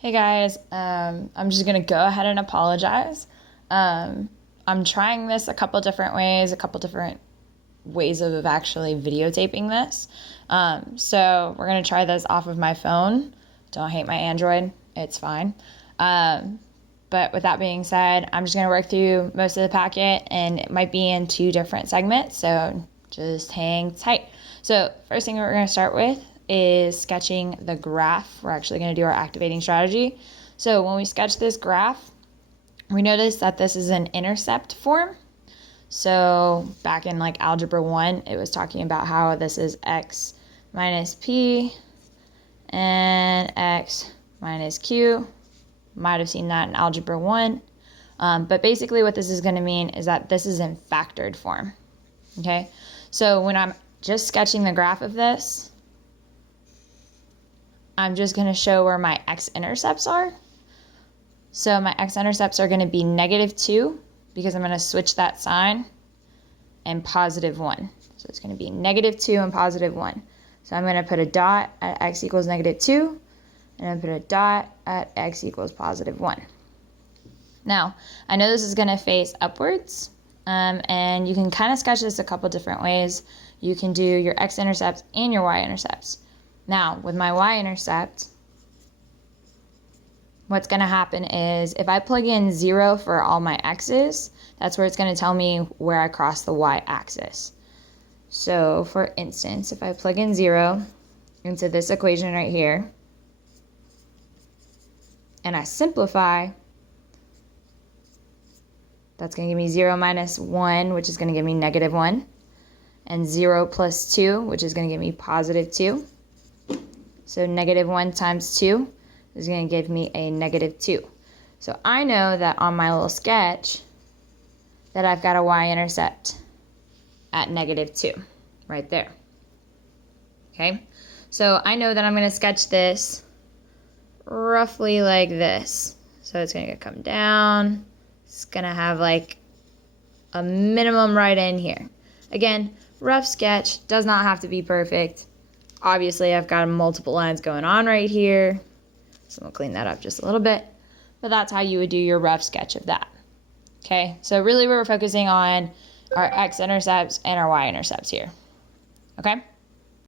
Hey guys, I'm just gonna go ahead and apologize. I'm trying this a couple different ways of actually videotaping this. So we're gonna try this off of my phone. Don't hate my Android, it's fine. But with that being said, I'm just gonna work through most of the packet, and it might be in two different segments, so just hang tight. So first thing we're gonna start with is sketching the graph. We're actually going to do our activating strategy. So when we sketch this graph, we notice that this is an intercept form. So back in like algebra 1, it was talking about how this is x minus p and x minus q. Might have seen that in algebra 1. But basically what this is going to mean is that this is in factored form. Okay, so when I'm just sketching the graph of this, I'm just going to show where my x-intercepts are. So my x-intercepts are going to be -2 because I'm going to switch that sign, and +1. So it's going to be -2 and +1. So I'm going to put a dot at x equals -2, and I'm going to put a dot at x equals +1. Now, I know this is going to face upwards, and you can kind of sketch this a couple different ways. You can do your x-intercepts and your y-intercepts. Now, with my y-intercept, what's going to happen is if I plug in 0 for all my x's, that's where it's going to tell me where I cross the y-axis. So, for instance, if I plug in 0 into this equation right here, and I simplify, that's going to give me 0 minus 1, which is going to give me -1, and 0 plus 2, which is going to give me +2. So -1 times 2 is going to give me a -2. So I know that on my little sketch that I've got a y-intercept at -2 right there. Okay, so I know that I'm going to sketch this roughly like this. So it's going to come down. It's going to have like a minimum right in here. Again, rough sketch, does not have to be perfect. Obviously, I've got multiple lines going on right here, so I'll clean that up just a little bit, but that's how you would do your rough sketch of that. Okay, so really we're focusing on our x-intercepts and our y-intercepts here. Okay,